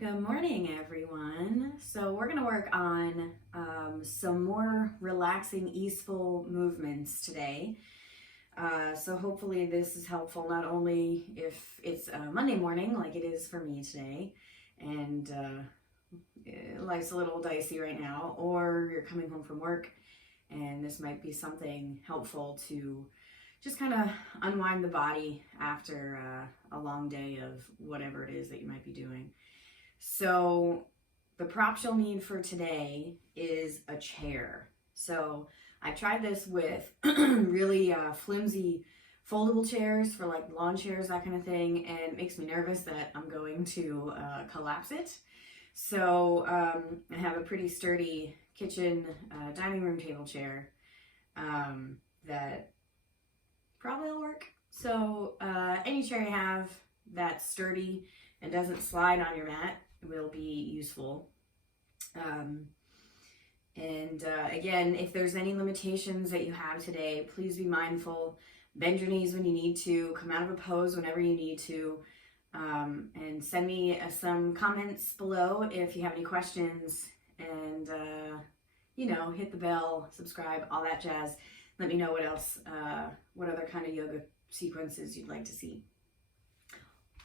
Good morning, everyone. So we're going to work on some more relaxing, easeful movements today. So hopefully this is helpful not only if it's Monday morning like it is for me today, and life's a little dicey right now, or you're coming home from work and this might be something helpful to just kind of unwind the body after a long day of whatever it is that you might be doing. So the prop you'll need for today is a chair. So I tried this with really flimsy foldable chairs for like lawn chairs, that kind of thing, and it makes me nervous that I'm going to collapse it. So I have a pretty sturdy kitchen dining room table chair that probably will work. So any chair you have that's sturdy and doesn't slide on your mat will be useful. Again, if there's any limitations that you have today, please be mindful. Bend your knees when you need to, come out of a pose whenever you need to, and send me some comments below if you have any questions, and hit the bell, subscribe, all that jazz. Let me know what else, what other kind of yoga sequences you'd like to see.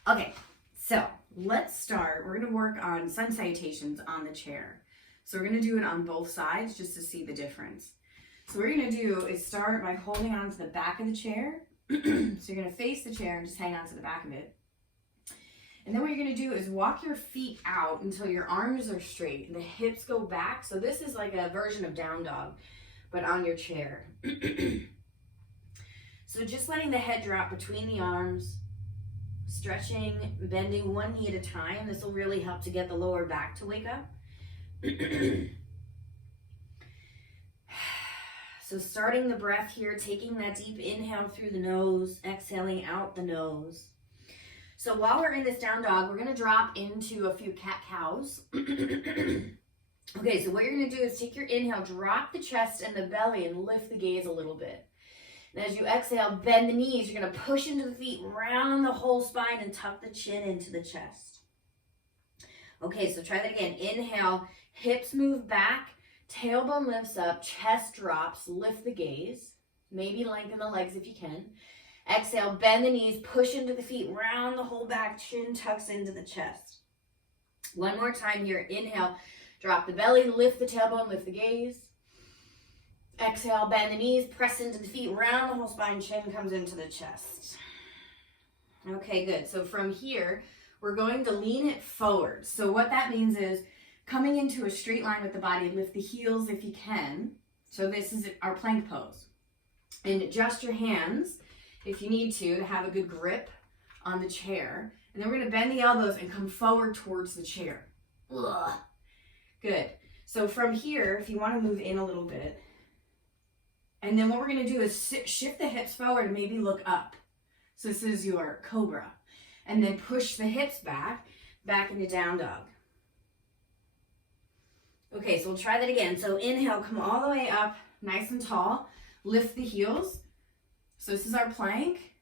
Okay, so let's start. We're going to work on sun salutations on the chair. So we're going to do it on both sides just to see the difference. So what we're going to do is start by holding on to the back of the chair. So you're going to face the chair and just hang on to the back of it. And then what you're going to do is walk your feet out until your arms are straight and the hips go back. So this is like a version of down dog, but on your chair. So just letting the head drop between the arms, stretching, bending one knee at a time. This will really help to get the lower back to wake up. So starting the breath here, taking that deep inhale through the nose, exhaling out the nose. So while we're in this down dog, we're going to drop into a few cat-cows. Okay, so what you're going to do is take your inhale, drop the chest and the belly, and lift the gaze a little bit. And as you exhale, bend the knees. You're going to push into the feet, round the whole spine, and tuck the chin into the chest. Okay, so try that again. Inhale, hips move back, tailbone lifts up, chest drops, lift the gaze. Maybe lengthen the legs if you can. Exhale, bend the knees, push into the feet, round the whole back, chin tucks into the chest. One more time here. Inhale, drop the belly, lift the tailbone, lift the gaze. Exhale, bend the knees, press into the feet, round the whole spine, chin comes into the chest. Okay, good. So from here, we're going to lean it forward. So what that means is coming into a straight line with the body, lift the heels if you can. So this is our plank pose. And adjust your hands if you need to have a good grip on the chair. And then we're going to bend the elbows and come forward towards the chair. Ugh. Good. So from here, if you want to move in a little bit, and then what we're going to do is shift the hips forward and maybe look up. So this is your cobra. And then push the hips back into down dog. Okay, so we'll try that again. So inhale, come all the way up, nice and tall. Lift the heels. So this is our plank.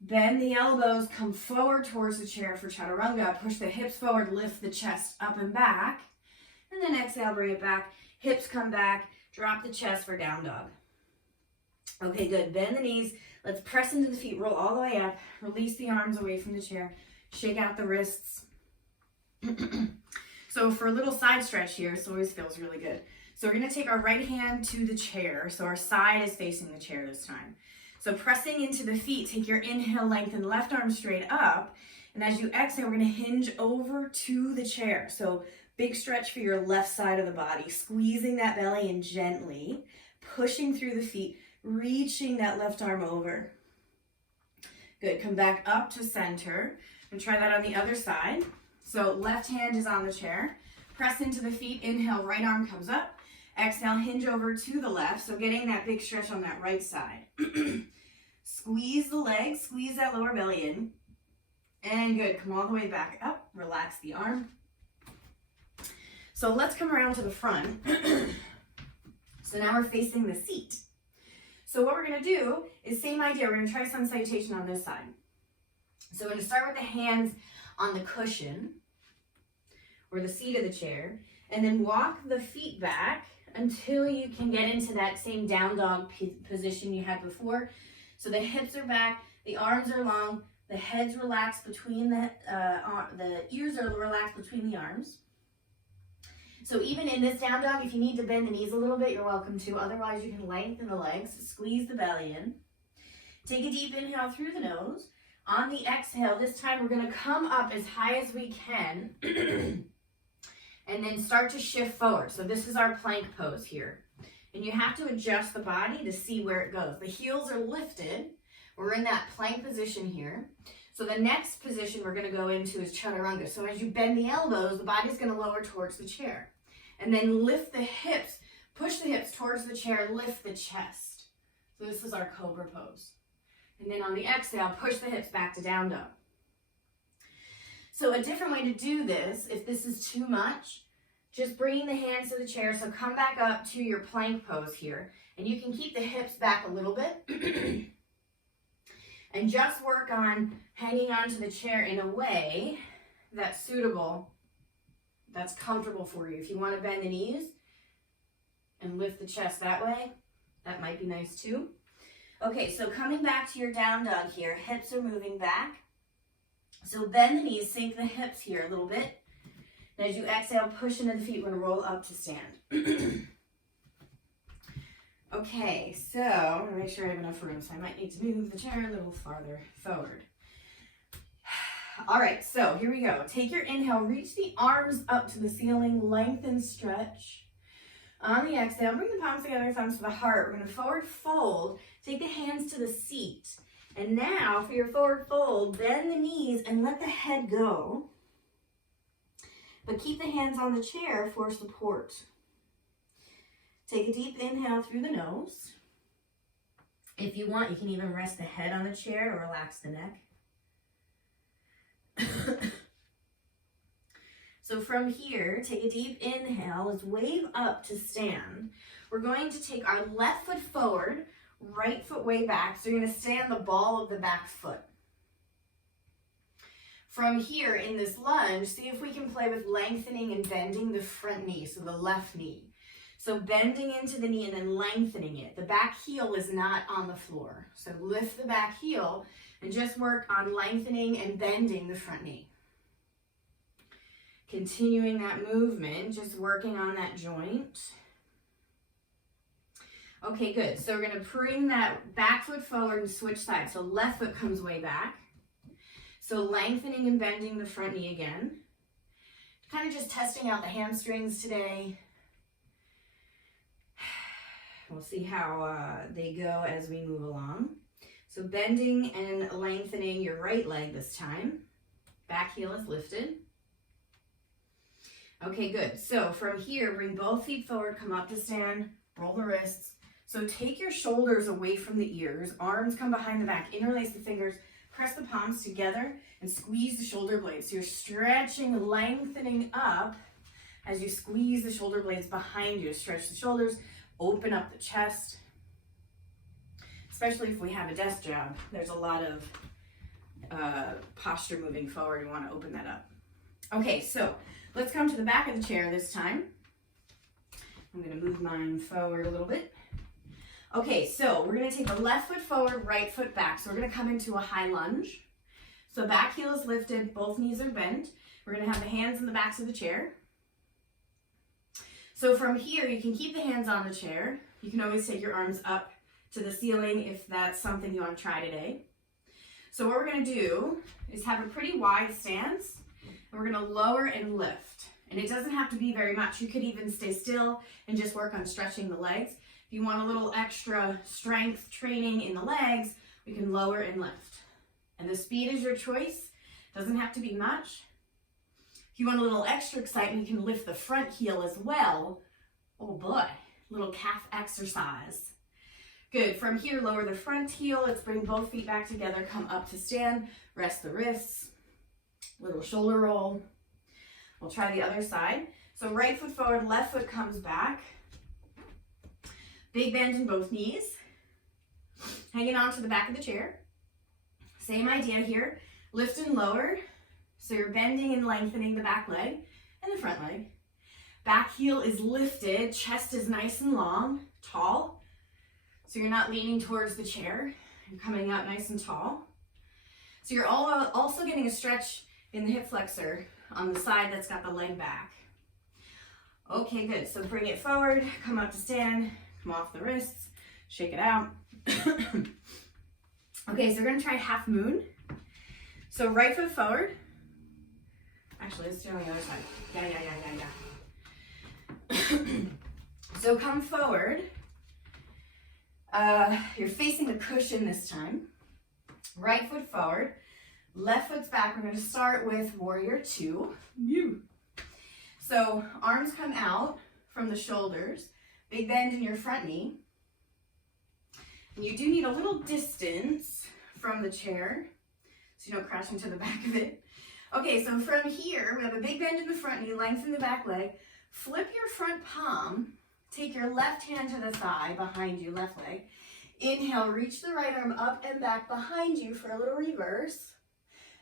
Bend the elbows, come forward towards the chair for chaturanga. Push the hips forward, lift the chest up and back. And then exhale, bring it back. Hips come back, drop the chest for down dog. Okay, good. Bend the knees. Let's press into the feet. Roll all the way up. Release the arms away from the chair. Shake out the wrists. So for a little side stretch here, this always feels really good. So we're going to take our right hand to the chair. So our side is facing the chair this time. So pressing into the feet, take your inhale, lengthen left arm straight up. And as you exhale, we're going to hinge over to the chair. So big stretch for your left side of the body. Squeezing that belly in gently. Pushing through the feet. Reaching that left arm over. Good. Come back up to center. And try that on the other side. So left hand is on the chair. Press into the feet. Inhale, right arm comes up. Exhale, hinge over to the left. So getting that big stretch on that right side. Squeeze the legs. Squeeze that lower belly in. And good. Come all the way back up. Relax the arm. So let's come around to the front. So now we're facing the seat. So what we're going to do is same idea. We're going to try sun salutation on this side. So we're going to start with the hands on the cushion. or the seat of the chair, and then walk the feet back until you can get into that same down dog position you had before. So the hips are back, the arms are long, the head's relaxed between the ears are relaxed between the arms. So even in this down dog, if you need to bend the knees a little bit, you're welcome to. Otherwise, you can lengthen the legs, squeeze the belly in. Take a deep inhale through the nose. On the exhale, this time we're going to come up as high as we can and then start to shift forward. So this is our plank pose here. And you have to adjust the body to see where it goes. The heels are lifted. We're in that plank position here. So the next position we're going to go into is chaturanga. So as you bend the elbows, the body's going to lower towards the chair. And then lift the hips, push the hips towards the chair, lift the chest. So this is our cobra pose. And then on the exhale, push the hips back to down dog. So a different way to do this, if this is too much, just bringing the hands to the chair. So come back up to your plank pose here. And you can keep the hips back a little bit. And just work on hanging onto the chair in a way that's suitable, that's comfortable for you. If you want to bend the knees and lift the chest that way, that might be nice too. Okay, so coming back to your down dog here, hips are moving back. So bend the knees, sink the hips here a little bit. And as you exhale, push into the feet, we're going to roll up to stand. Okay, so I'm going to make sure I have enough room, so I might need to move the chair a little farther forward. All right, so here we go. Take your inhale, reach the arms up to the ceiling, lengthen, stretch. On the exhale, bring the palms together, thumbs to the heart. We're going to forward fold, take the hands to the seat. And now for your forward fold, bend the knees and let the head go. But keep the hands on the chair for support. Take a deep inhale through the nose. If you want, you can even rest the head on the chair or relax the neck. So from here, take a deep inhale. Let's wave up to stand. We're going to take our left foot forward, right foot way back. So you're going to stay on the ball of the back foot. From here, in this lunge, see if we can play with lengthening and bending the front knee, so the left knee. So bending into the knee and then lengthening it. The back heel is not on the floor. So lift the back heel and just work on lengthening and bending the front knee. Continuing that movement, just working on that joint. Okay, good. So we're going to bring that back foot forward and switch sides. So left foot comes way back. So lengthening and bending the front knee again. Kind of just testing out the hamstrings today. We'll see how they go as we move along. So bending and lengthening your right leg this time. Back heel is lifted. Okay, good. So from here, bring both feet forward, come up to stand, roll the wrists. So take your shoulders away from the ears, arms come behind the back, interlace the fingers, press the palms together and squeeze the shoulder blades. So you're stretching, lengthening up as you squeeze the shoulder blades behind you. Stretch the shoulders. Open up the chest, especially if we have a desk job. There's a lot of posture moving forward. We want to open that up. Okay, so let's come to the back of the chair this time. I'm going to move mine forward a little bit. Okay, so we're going to take the left foot forward, right foot back. So we're going to come into a high lunge. So back heel is lifted, both knees are bent. We're going to have the hands in the backs of the chair. So from here, you can keep the hands on the chair. You can always take your arms up to the ceiling if that's something you want to try today. So what we're going to do is have a pretty wide stance, and we're going to lower and lift. And it doesn't have to be very much. You could even stay still and just work on stretching the legs. If you want a little extra strength training in the legs, we can lower and lift. And the speed is your choice. Doesn't have to be much. If you want a little extra excitement, you can lift the front heel as well. Oh boy, little calf exercise. Good, from here, lower the front heel. Let's bring both feet back together, come up to stand, rest the wrists, little shoulder roll. We'll try the other side. So right foot forward, left foot comes back. Big bend in both knees. Hanging on to the back of the chair. Same idea here, lift and lower. So you're bending and lengthening the back leg, and the front leg. Back heel is lifted, chest is nice and long, tall. So you're not leaning towards the chair. You're coming out nice and tall. So you're also getting a stretch in the hip flexor on the side that's got the leg back. Okay, good. So bring it forward, come up to stand, come off the wrists, shake it out. Okay, so we're gonna try half moon. So right foot forward. Actually, let's do it on the other side. Yeah. So come forward. You're facing the cushion this time. Right foot forward, left foot's back. We're going to start with warrior two. So arms come out from the shoulders, big bend in your front knee. And you do need a little distance from the chair so you don't crash into the back of it. Okay, so from here, we have a big bend in the front knee, lengthen the back leg, flip your front palm, take your left hand to the thigh behind you, left leg. Inhale, reach the right arm up and back behind you for a little reverse.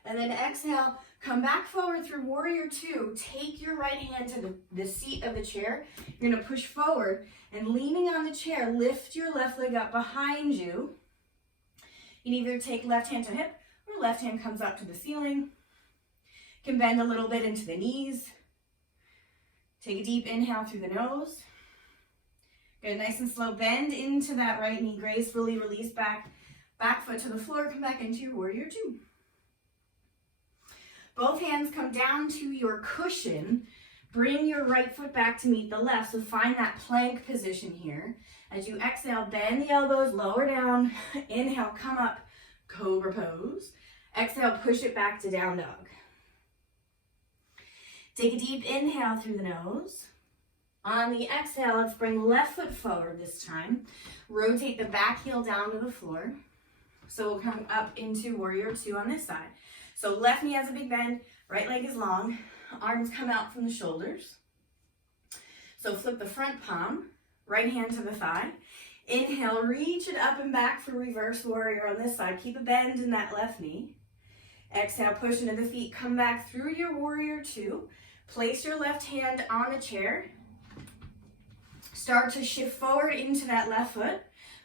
And then exhale, come back forward through warrior two. Take your right hand to the seat of the chair. You're gonna push forward and leaning on the chair, lift your left leg up behind you. You can either take left hand to hip or left hand comes up to the ceiling. You can bend a little bit into the knees. Take a deep inhale through the nose. Get a nice and slow bend into that right knee, gracefully release back foot to the floor, come back into your warrior two. Both hands come down to your cushion. Bring your right foot back to meet the left, so find that plank position here. As you exhale, bend the elbows, lower down. Inhale, come up, cobra pose. Exhale, push it back to down dog. Take a deep inhale through the nose. On the exhale, let's bring left foot forward this time. Rotate the back heel down to the floor. So we'll come up into warrior two on this side. So left knee has a big bend, right leg is long, arms come out from the shoulders. So flip the front palm, right hand to the thigh. Inhale, reach it up and back for reverse warrior on this side. Keep a bend in that left knee. Exhale, push into the feet, come back through your warrior two. Place your left hand on the chair. Start to shift forward into that left foot.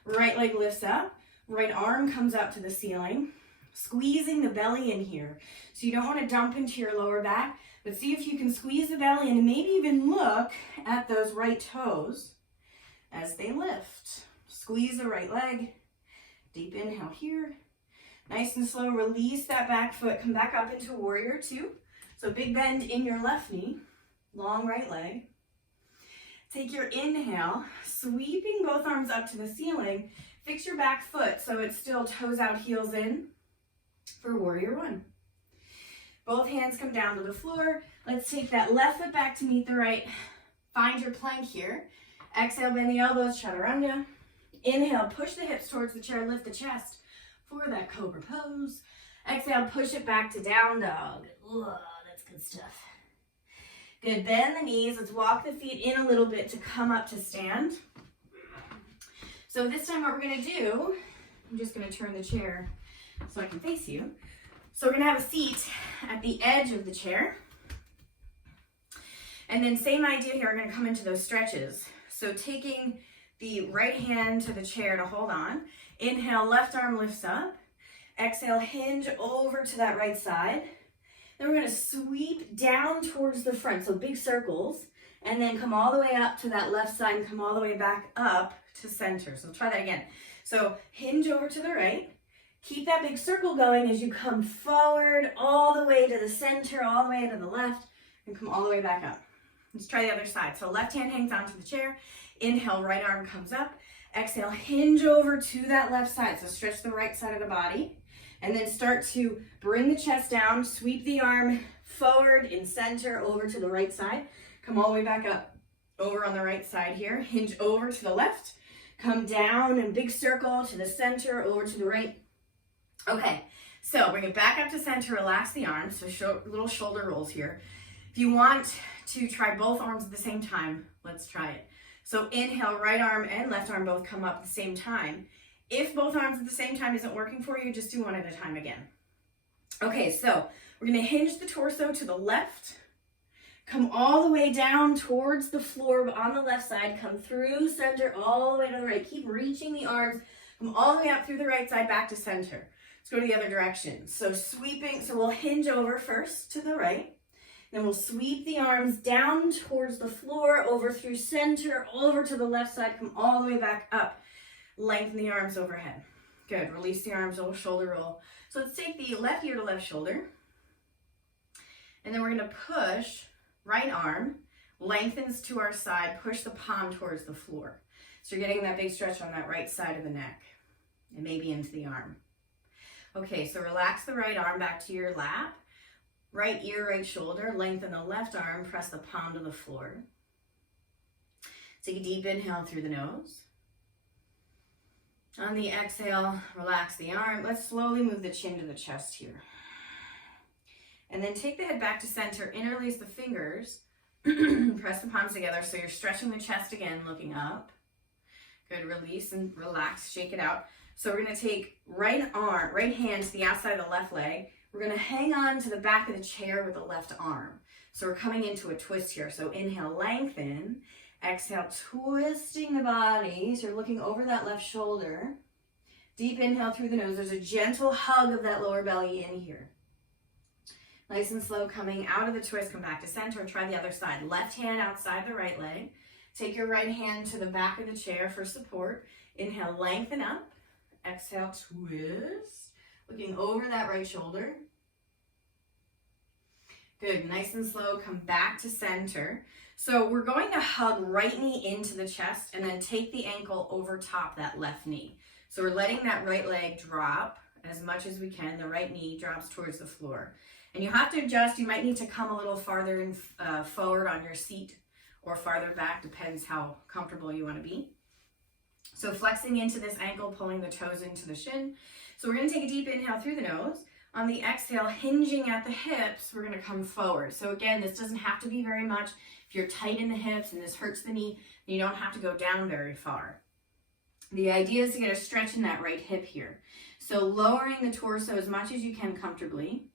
Right leg lifts up. Right arm comes up to the ceiling. Squeezing the belly in here. So you don't want to dump into your lower back, but see if you can squeeze the belly in and maybe even look at those right toes as they lift. Squeeze the right leg. Deep inhale here. Nice and slow, release that back foot. Come back up into warrior two. So big bend in your left knee. Long right leg. Take your inhale, sweeping both arms up to the ceiling. Fix your back foot so it's still toes out, heels in for warrior one. Both hands come down to the floor. Let's take that left foot back to meet the right. Find your plank here. Exhale, bend the elbows, chaturanga. Inhale, push the hips towards the chair, lift the chest for that cobra pose. Exhale, push it back to down dog. Ugh, that's good stuff. Good, bend the knees. Let's walk the feet in a little bit to come up to stand. So this time what we're gonna do, I'm just gonna turn the chair so I can face you. So we're gonna have a seat at the edge of the chair. And then same idea here, we're gonna come into those stretches. So taking the right hand to the chair to hold on. Inhale, left arm lifts up. Exhale, hinge over to that right side. Then we're going to sweep down towards the front, so big circles, and then come all the way up to that left side and come all the way back up to center. So try that again. So hinge over to the right. Keep that big circle going as you come forward all the way to the center, all the way to the left, and come all the way back up. Let's try the other side. So left hand hangs onto the chair. Inhale, right arm comes up. Exhale, hinge over to that left side. So stretch the right side of the body. And then start to bring the chest down, sweep the arm forward in center over to the right side. Come all the way back up, over on the right side here. Hinge over to the left. Come down in big circle to the center, over to the right. Okay, so bring it back up to center, relax the arms. So little shoulder rolls here. If you want to try both arms at the same time, let's try it. So inhale, right arm and left arm both come up at the same time. If both arms at the same time isn't working for you, just do one at a time again. Okay, so we're gonna hinge the torso to the left. Come all the way down towards the floor on the left side. Come through center all the way to the right. Keep reaching the arms. Come all the way up through the right side back to center. Let's go to the other direction. So sweeping, so we'll hinge over first to the right. Then we'll sweep the arms down towards the floor, over through center, over to the left side. Come all the way back up. Lengthen the arms overhead. Good. Release the arms, shoulder roll. So let's take the left ear to left shoulder. And then we're going to push right arm, lengthens to our side, push the palm towards the floor. So you're getting that big stretch on that right side of the neck and maybe into the arm. Okay, so relax the right arm back to your lap. Right ear, right shoulder, lengthen the left arm, press the palm to the floor. Take a deep inhale through the nose. On the exhale, relax the arm. Let's slowly move the chin to the chest here. And then take the head back to center, interlace the fingers, press the palms together so you're stretching the chest again, looking up. Good, release and relax, shake it out. So we're gonna take right hand to the outside of the left leg. We're gonna hang on to the back of the chair with the left arm. So we're coming into a twist here. So inhale, lengthen. Exhale, twisting the body. So you're looking over that left shoulder. Deep inhale through the nose. There's a gentle hug of that lower belly in here. Nice and slow, coming out of the twist, come back to center. Try the other side. Left hand outside the right leg. Take your right hand to the back of the chair for support. Inhale, lengthen up. Exhale, twist. Looking over that right shoulder. Good, nice and slow, come back to center. So we're going to hug right knee into the chest and then take the ankle over top that left knee. So we're letting that right leg drop as much as we can. The right knee drops towards the floor. And you have to adjust. You might need to come a little farther in, forward on your seat or farther back, depends how comfortable you want to be. So flexing into this ankle, pulling the toes into the shin. So we're going to take a deep inhale through the nose. On the exhale, hinging at the hips, we're going to come forward. So again, this doesn't have to be very much. If you're tight in the hips and this hurts the knee, then you don't have to go down very far. The idea is to get a stretch in that right hip here. So lowering the torso as much as you can comfortably.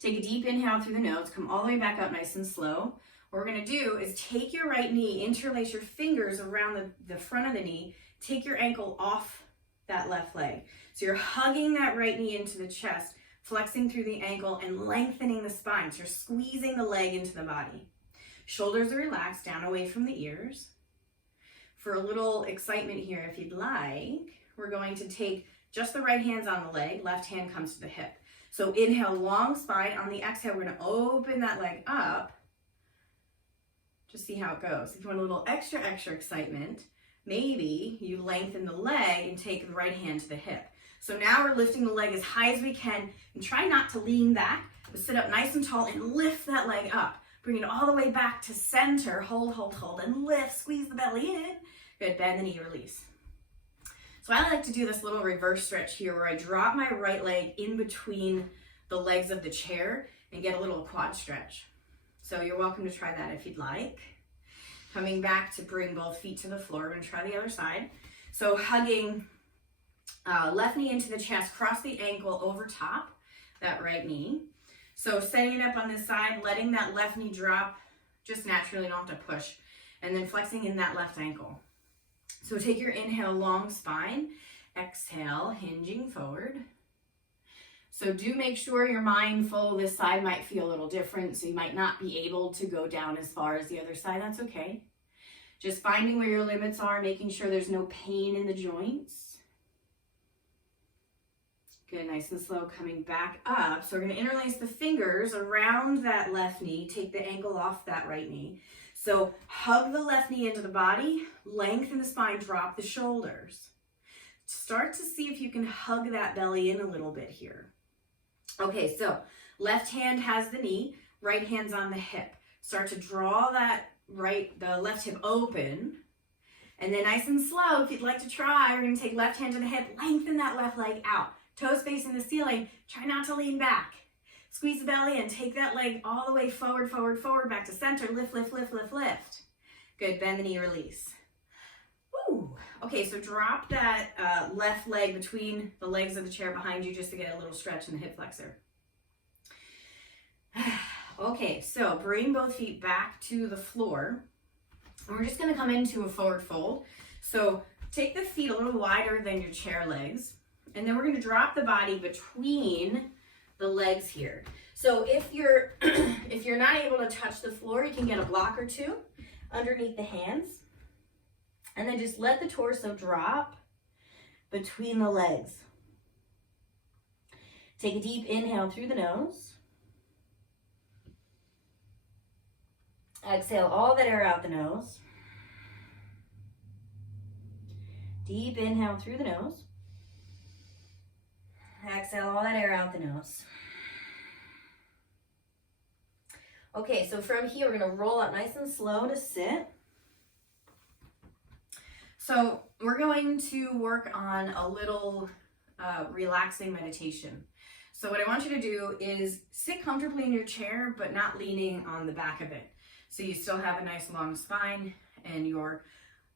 Take a deep inhale through the nose, come all the way back up nice and slow. What we're going to do is take your right knee, interlace your fingers around the front of the knee, take your ankle off that left leg. So you're hugging that right knee into the chest, flexing through the ankle and lengthening the spine. So you're squeezing the leg into the body. Shoulders are relaxed, down away from the ears. For a little excitement here, if you'd like, we're going to take just the right hand's on the leg, left hand comes to the hip. So inhale, long spine. On the exhale, we're going to open that leg up. Just see how it goes. If you want a little extra excitement, maybe you lengthen the leg and take the right hand to the hip. So now we're lifting the leg as high as we can and try not to lean back, but sit up nice and tall and lift that leg up. Bring it all the way back to center. Hold, and lift. Squeeze the belly in. Good, bend the knee, release. So I like to do this little reverse stretch here where I drop my right leg in between the legs of the chair and get a little quad stretch. So you're welcome to try that if you'd like. Coming back to bring both feet to the floor. We're going to try the other side. So hugging left knee into the chest, cross the ankle over top that right knee. So setting it up on this side, letting that left knee drop just naturally, you don't have to push. And then flexing in that left ankle. So take your inhale, long spine. Exhale, hinging forward. So do make sure you're mindful. This side might feel a little different, so you might not be able to go down as far as the other side. That's okay. Just finding where your limits are, making sure there's no pain in the joints. Good, nice and slow, coming back up. So we're going to interlace the fingers around that left knee, take the ankle off that right knee. So hug the left knee into the body, lengthen the spine, drop the shoulders. Start to see if you can hug that belly in a little bit here. Okay, so left hand has the knee, right hand's on the hip. Start to draw that the left hip open. And then nice and slow, if you'd like to try, we're going to take left hand to the hip, lengthen that left leg out. Toes facing the ceiling, try not to lean back. Squeeze the belly in, take that leg all the way forward, back to center. Lift. Good, bend the knee, release. Woo. Okay, so drop that left leg between the legs of the chair behind you just to get a little stretch in the hip flexor. Okay, so bring both feet back to the floor. And we're just gonna come into a forward fold. So take the feet a little wider than your chair legs. And then we're gonna drop the body between the legs here. So if you're if you're not able to touch the floor, you can get a block or two underneath the hands. And then just let the torso drop between the legs. Take a deep inhale through the nose. Exhale all that air out the nose. Deep inhale through the nose. Exhale all that air out the nose. Okay, so from here, we're gonna roll up nice and slow to sit. So we're going to work on a little relaxing meditation. So what I want you to do is sit comfortably in your chair, but not leaning on the back of it. So you still have a nice long spine and you're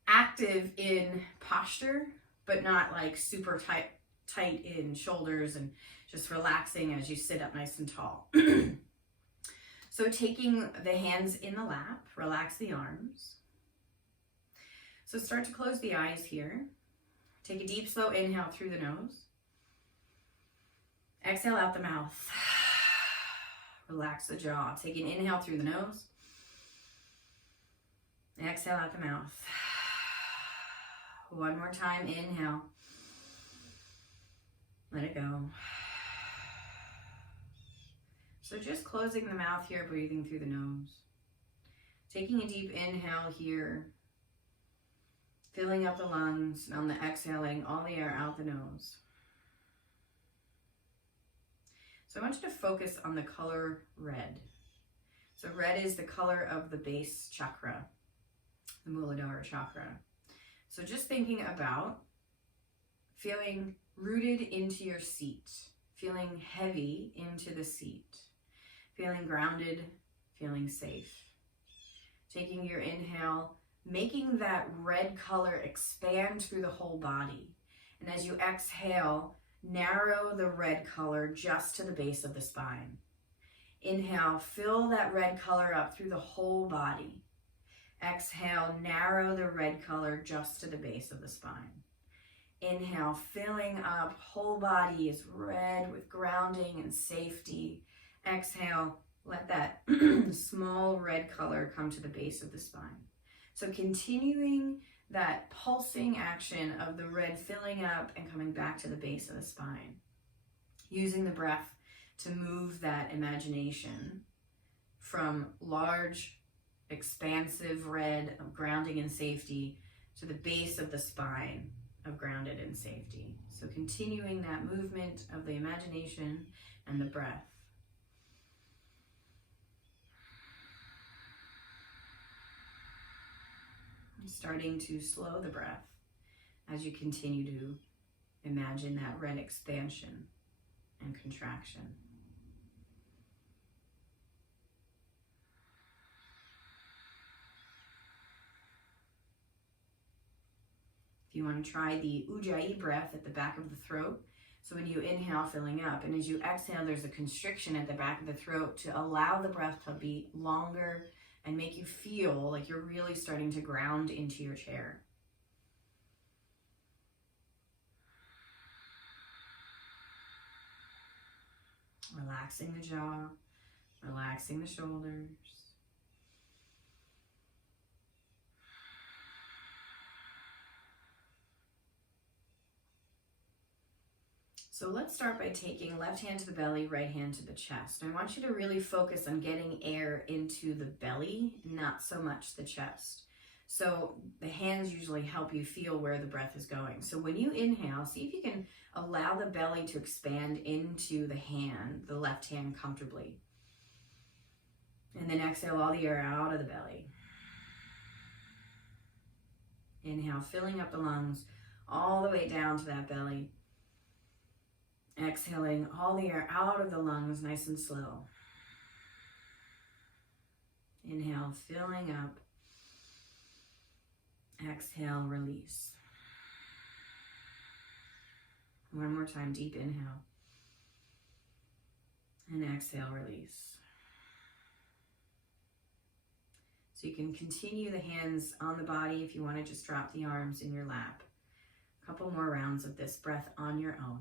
active in posture, but not like super tight in shoulders, and just relaxing as you sit up nice and tall. So taking the hands in the lap, relax the arms. So start to close the eyes here. Take a deep, slow inhale through the nose. Exhale out the mouth. Relax the jaw. Take an inhale through the nose. Exhale out the mouth. One more time, inhale. Let it go. So just closing the mouth here, breathing through the nose. Taking a deep inhale here. Filling up the lungs, and on the exhaling, all the air out the nose. So I want you to focus on the color red. So red is the color of the base chakra, the Muladhara chakra. So just thinking about feeling rooted into your seat, feeling heavy into the seat, feeling grounded, feeling safe. Taking your inhale, making that red color expand through the whole body. And as you exhale, narrow the red color just to the base of the spine. Inhale, fill that red color up through the whole body. Exhale, narrow the red color just to the base of the spine. Inhale, filling up, whole body is red with grounding and safety. Exhale, let that small red color come to the base of the spine. So continuing that pulsing action of the red filling up and coming back to the base of the spine. Using the breath to move that imagination from large, expansive red of grounding and safety to the base of the spine of grounded and safety. So continuing that movement of the imagination and the breath. Starting to slow the breath as you continue to imagine that red expansion and contraction. If you want to try the Ujjayi breath at the back of the throat, so when you inhale, filling up, and as you exhale, there's a constriction at the back of the throat to allow the breath to be longer and make you feel like you're really starting to ground into your chair. Relaxing the jaw, relaxing the shoulders. So let's start by taking left hand to the belly, right hand to the chest. I want you to really focus on getting air into the belly, not so much the chest. So the hands usually help you feel where the breath is going. So when you inhale, see if you can allow the belly to expand into the hand, the left hand comfortably. And then exhale all the air out of the belly. Inhale, filling up the lungs all the way down to that belly. Exhaling all the air out of the lungs, nice and slow. Inhale, filling up. Exhale, release. One more time, deep inhale. And exhale, release. So you can continue the hands on the body if you want to just drop the arms in your lap. A couple more rounds of this breath on your own.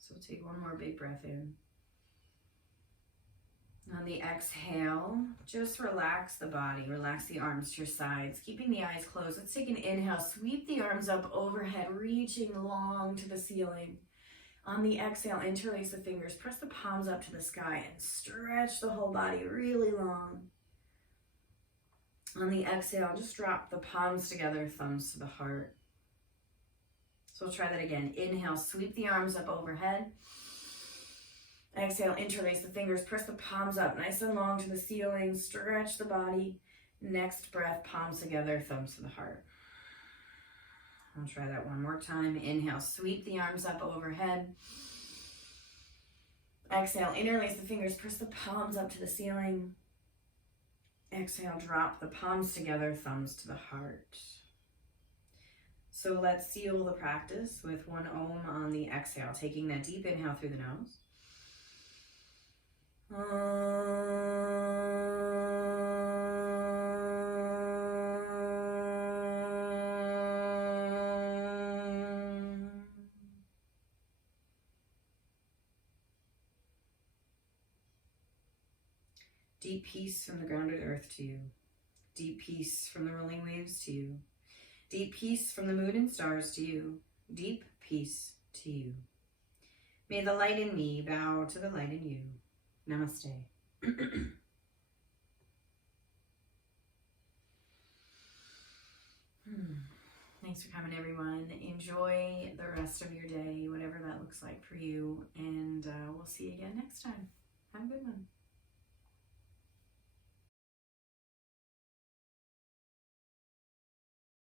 So we'll take one more big breath in. On the exhale, just relax the body, relax the arms to your sides, keeping the eyes closed. Let's take an inhale, sweep the arms up overhead, reaching long to the ceiling. On the exhale, interlace the fingers, press the palms up to the sky and stretch the whole body really long. On the exhale, just drop the palms together, thumbs to the heart. So we'll try that again. Inhale, sweep the arms up overhead. Exhale, interlace the fingers, press the palms up nice and long to the ceiling, stretch the body. Next breath, palms together, thumbs to the heart. I'll try that one more time. Inhale, sweep the arms up overhead. Exhale, interlace the fingers, press the palms up to the ceiling. Exhale, drop the palms together, thumbs to the heart. So let's seal the practice with one Om on the exhale, taking that deep inhale through the nose. Deep peace from the grounded earth to you. Deep peace from the rolling waves to you. Deep peace from the moon and stars to you. Deep peace to you. May the light in me bow to the light in you. Namaste. Thanks for coming, everyone. Enjoy the rest of your day, whatever that looks like for you. And we'll see you again next time. Have a good one.